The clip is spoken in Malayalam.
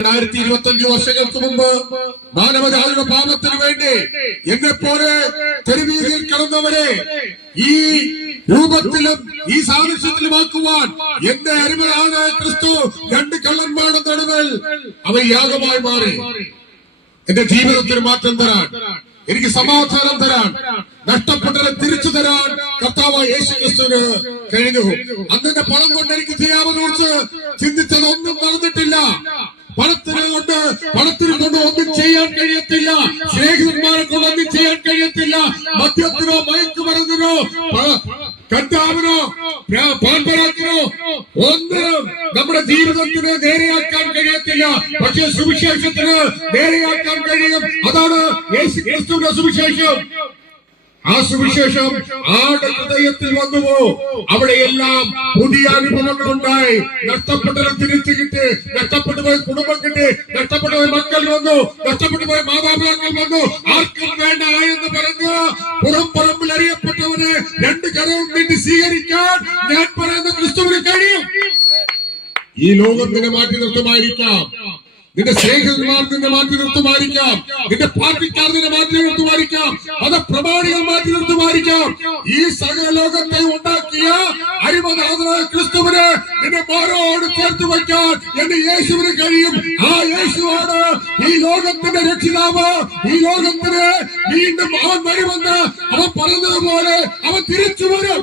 രണ്ടായിരത്തി ഇരുപത്തി അഞ്ച് വർഷങ്ങൾക്ക് മുമ്പ് മാനവജാതിയുടെ പാപത്തിന് വേണ്ടി എന്നെ പോലെ തെരുവീതിയിൽ കിടന്നവരെ ഈ രൂപത്തിലും ഈ സാദൃശ്യത്തിലുമാക്കുവാൻ എന്റെ അരുമയാണ് ക്രിസ്തു. രണ്ട് കള്ളന്മാരുടെ നടുവിൽ അവ യാഗമായി മാറി. എന്റെ ജീവിതത്തിന് മാറ്റം തരാൻ എനിക്ക് സമാധാനം തരാൻ നഷ്ടപ്പെട്ടത് തിരിച്ചു തരാൻ കർത്താവ് യേശു ക്രിസ്തുവിന് കഴിഞ്ഞു അന്നെ പണം കൊണ്ട് എനിക്ക് ചെയ്യാമെന്ന് കുറിച്ച് ചിന്തിച്ചത് ഒന്നും നടന്നിട്ടില്ല ഒന്നും ചെയ്യാൻ കഴിയത്തില്ല. മദ്യത്തിനോ മയക്കുമരുന്നിനോ പ്ര- പാൻപരാത്തിനോ ഒന്നിനും നമ്മുടെ ജീവിതത്തിന് നേരെയാക്കാൻ കഴിയത്തില്ല. പക്ഷെ സുവിശേഷത്തിന് നേരെയാക്കാൻ കഴിയും. അതാണ് സുവിശേഷം. ആ സുവിശേഷം ആടെ ഹൃദയത്തിൽ വന്നുവോ? അവിടെയെല്ലാം പുതിയ അനുഭവങ്ങൾ ഉണ്ടായി. നഷ്ടപ്പെട്ടവരെ തിരിച്ചു കിട്ടി. നഷ്ടപ്പെട്ടു പോയ കുടുംബം കിട്ടി. നഷ്ടപ്പെട്ടു മക്കൾ വന്നു. നഷ്ടപ്പെട്ടു പോയ മാതാപിതാക്കൾ വന്നു. ആർക്കും വേണ്ട എന്ന് പറഞ്ഞ്. പുറം അറിയപ്പെട്ടവരെ രണ്ട് കരവും വേണ്ടി സ്വീകരിക്കാൻ ഞാൻ പറയുന്ന ക്രിസ്തുവിന് കഴിയും. ഈ ലോകം നിന്നെ മാറ്റി നിർത്തുമായിരിക്കാം. നിന്റെ സ്നേഹിതന്മാർ നിന്നെ മാറ്റി നിർത്തുമായിരിക്കാം. നിന്റെ പാർട്ടിക്കാർ നിന്നെ മാറ്റി നിർത്തുമായിരിക്കാം. അത് പ്രമാണികൾ മാറ്റി നിർത്തുമായിരിക്കാം. ഈ സകല ലോകത്തെ ഉണ്ടാക്കിയ അരിമനാഥനായ ക്രിസ്തുവിന് നിന്നെ മാറോട് ചേർത്ത് വയ്ക്കാൻ എന്റെ യേശുവിന് കഴിയും. ആ യേശുവാണ് ഈ ലോകത്തിന്റെ രക്ഷിതാവ്. ഈ ലോകത്തിന് വീണ്ടും അവൻ വരുമെന്ന് അവൻ പറഞ്ഞതുപോലെ അവൻ തിരിച്ചു വരും.